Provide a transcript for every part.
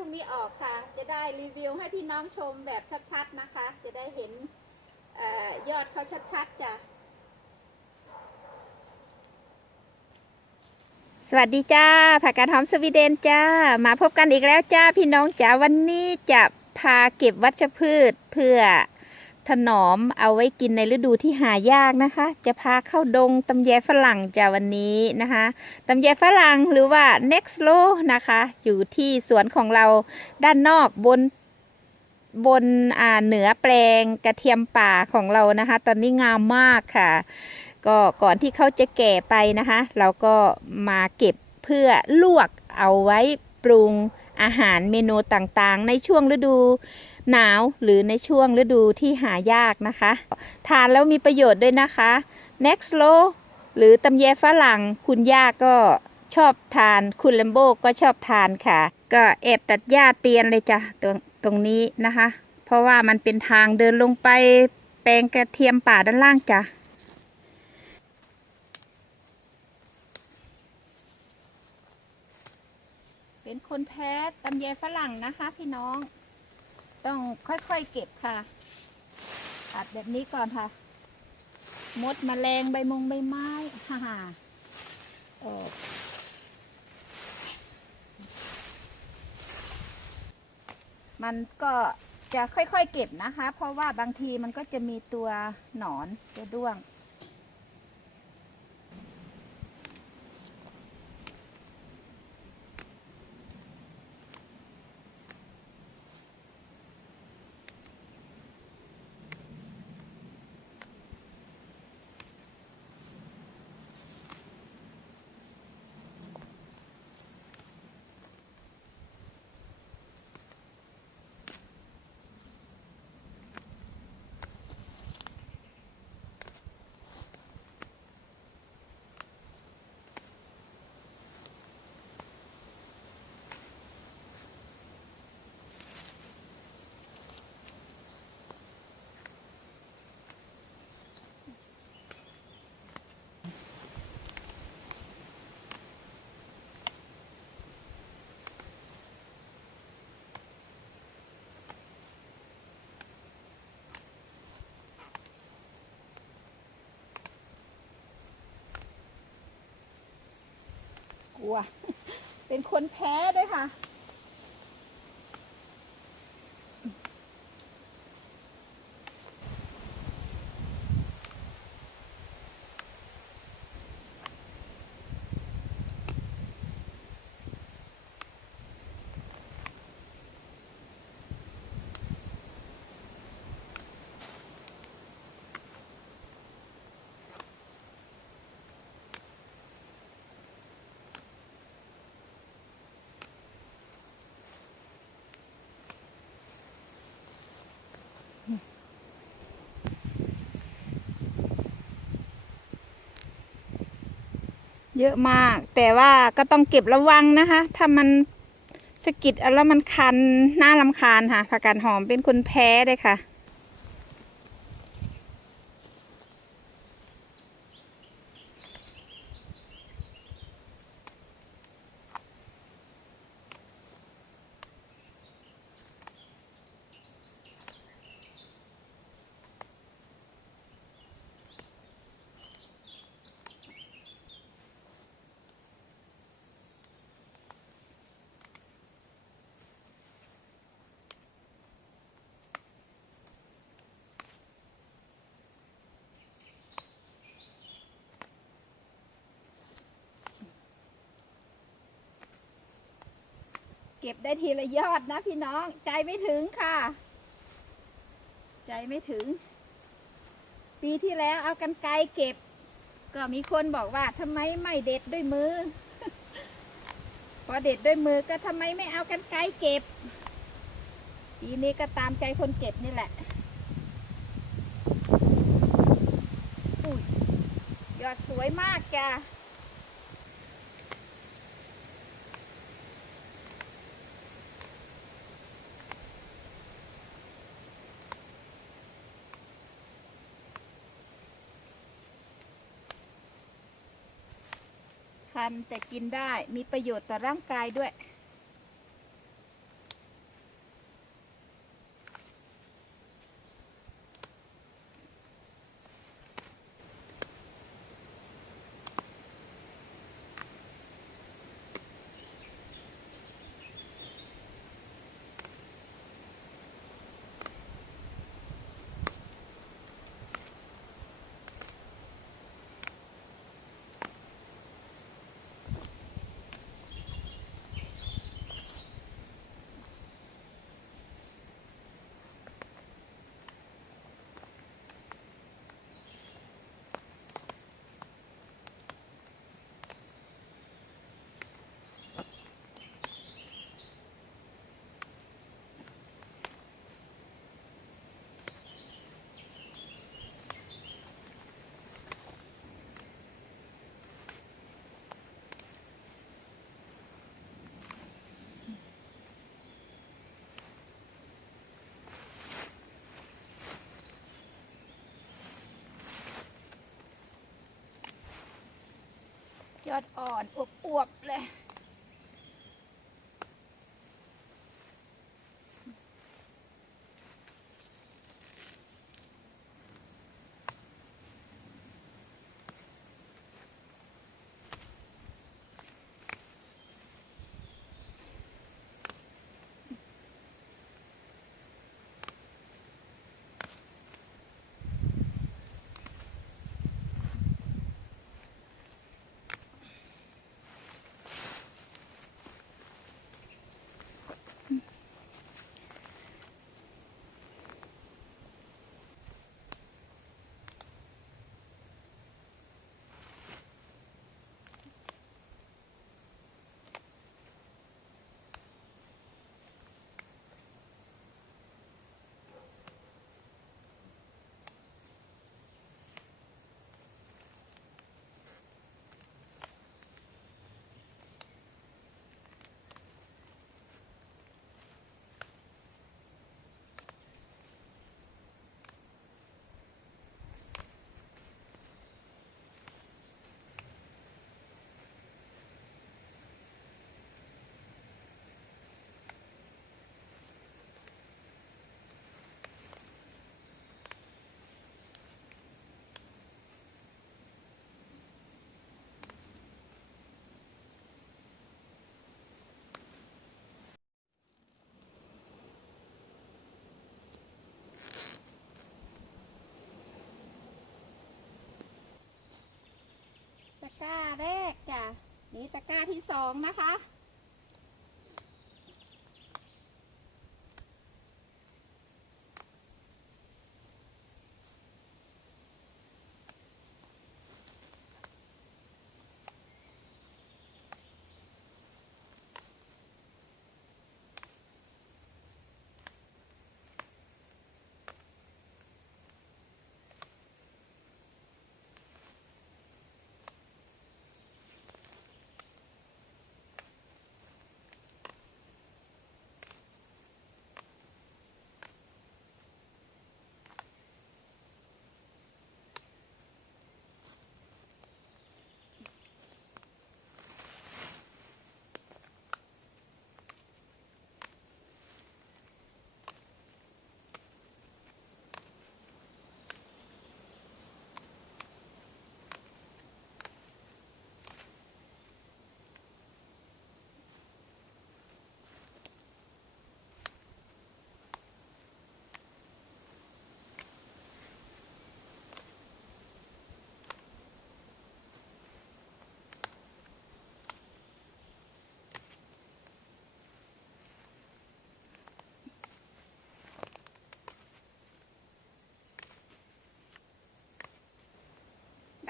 ตัดหญ้าพวกนี้ออกค่ะ จะได้รีวิวให้พี่น้องชมแบบชัดๆนะคะ จะได้เห็นออยอดเขาชัดๆจ้ะสวัสดีจ้าผักกาดหอมสวีเดนจ้า มาพบกันอีกแล้วจ้าพี่น้องจ้าวันนี้จะพาเก็บวัชพืชเพื่อ ถนอมเอาไว้กินในฤดูที่หายากนะคะ จะพาเข้าดงตำแยฝรั่งจ้าวันนี้นะคะตำแยฝรั่งหรือว่า next l o นะคะ อยู่ที่สวนของเราด้านนอกบนบนอ่าเหนือแปลงกระเทียมป่าของเรานะคะ ตอนนี้งามมากค่ะ ก็ก่อนที่เขาจะแก่ไปนะคะ เราก็มาเก็บเพื่อลวกเอาไว้ปรุงอาหารเมนูต่างๆ ในช่วงฤดู หนาวหรือในช่วงฤดูที่หายากนะคะ ทานแล้วมีประโยชน์ด้วยนะคะ next low หรือตำแยฝรั่งคุณย่าก็ชอบทานคุณเลมโบก็ชอบทานค่ะ ก็แอบตัดหญ้าเตียนเลยจ้ะตรงตรงนี้นะคะ เพราะว่ามันเป็นทางเดินลงไปแปลงกระเทียมป่าด้านล่างจ้ะเป็นคนแพ้ตำแยฝรั่งนะคะพี่น้อง ต้องค่อยๆเก็บค่ะ ตัดแบบนี้ก่อนค่ะ มดมแมลงใบมงใบไม้ฮ่าฮ่าเออมันก็จะค่อยๆเก็บนะคะ เพราะว่าบางทีมันก็จะมีตัวหนอนตัวด้วง กลัว เป็นคนแพ้ด้วยค่ะ เยอะมาก แต่ว่าก็ต้องเก็บระวังนะคะ ถ้ามันสะกิดแล้วมันคันน่าลำคาญค่ะผักกาดหอมเป็นคนแพ้เลยค่ะ เก็บได้ทีละยอดนะพี่น้อง ใจไม่ถึงค่ะ ใจไม่ถึง ปีที่แล้วเอากันไกรเก็บ ก็มีคนบอกว่าทำไมไม่เด็ดด้วยมือ พอเด็ดด้วยมือก็ทำไมไม่เอากันไกรเก็บ ปีนี้ก็ตามใจคนเก็บนี่แหละอุ้ยยอดสวยมากจ้ะันแต่กินได้มีประโยชน์ต่อร่างกายด้วย ยอดอ่อนอวบๆเลย ตะกร้าแรกจ้ะ นี้ตะกร้าที่สองนะคะ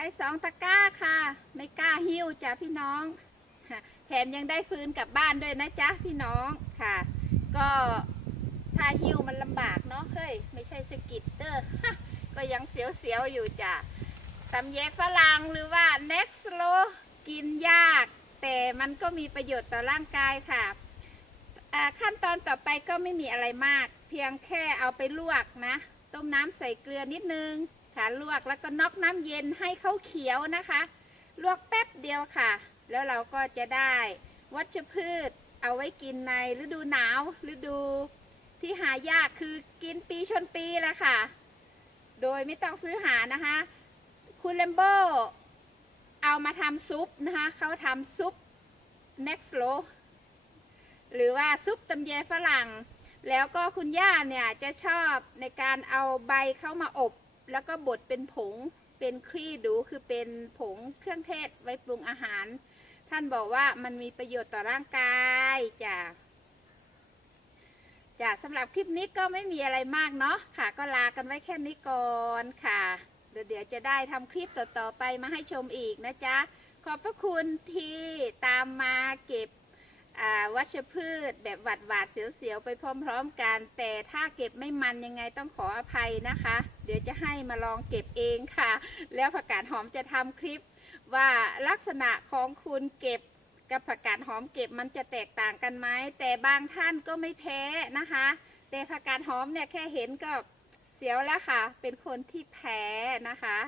ได้สองตะกร้าค่ะ ไม่กล้าหิ้วจ้ะพี่น้องแถมยังได้ฟื้นกลับบ้านด้วยนะจ๊ะพี่น้องค่ะ ก็ถ้าหิ้วมันลำบากเนาะเฮ้ยไม่ใช่สกิตเตอร์ก็ยังเสียวๆอยู่จ้ะตำแยฝรั่งหรือว่า next low กินยาก แต่มันก็มีประโยชน์ต่อร่างกายค่ะขั้นตอนต่อไปก็ไม่มีอะไรมาก เพียงแค่เอาไปลวกนะ ต้มน้ำใส่เกลือนิดนึง ลวกแล้วก็น็อกน้ำเย็นให้เขาเขียวนะคะ ลวกแป๊บเดียวค่ะ แล้วเราก็จะได้วัชพืชเอาไว้กินในฤดูหนาวฤดูที่หายากคือกินปีชนปีแหละค่ะ โดยไม่ต้องซื้อหานะคะ คุณเลมโบเอามาทำซุปนะคะ เขาทำซุป next l o หรือว่าซุปตำแยฝรั่ง แล้วก็คุณย่าเนี่ยจะชอบในการเอาใบเข้ามาอบ แล้วก็บดเป็นผงเป็นครีดูคือเป็นผงเครื่องเทศไว้ปรุงอาหาร ท่านบอกว่ามันมีประโยชน์ต่อร่างกายจ้ะจ้ะสำหรับคลิปนี้ก็ไม่มีอะไรมากเนาะค่ะ ก็ลากันไว้แค่นี้ก่อนค่ะเดี๋ยวเดี๋ยวจะได้ทำคลิปต่อๆไปมาให้ชมอีกนะจ๊ะขอบพระคุณที่ตามมาเก็บ อ่า วัชพืช แบบหวาดหวาดเสียวๆไปพร้อมๆกัน แต่ถ้าเก็บไม่มันยังไงต้องขออภัยนะคะ เดี๋ยวจะให้มาลองเก็บเองค่ะ แล้วผักกาดหอมจะทำคลิปว่าลักษณะของคุณเก็บกับผักกาดหอมเก็บมันจะแตกต่างกันไหมแต่บางท่านก็ไม่แพ้นะคะ แต่ผักกาดหอมเนี่ยแค่เห็นก็เสียวแล้วค่ะ เป็นคนที่แพ้นะคะ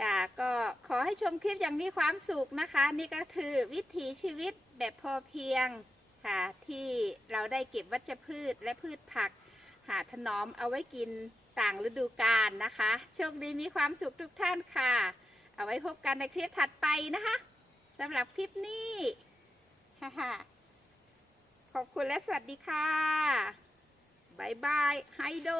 จ้าก็ขอให้ชมคลิปอย่างมีความสุขนะคะ นี่ก็คือวิถีชีวิตแบบพอเพียงค่ะ ที่เราได้เก็บวัชพืชและพืชผัก หาถนอมเอาไว้กินต่างฤดูกาลนะคะ โชคดีมีความสุขทุกท่านค่ะ เอาไว้พบกันในคลิปถัดไปนะคะสำหรับคลิปนี้ฮ่าขอบคุณและสวัสดีค่ะบายบายไฮโด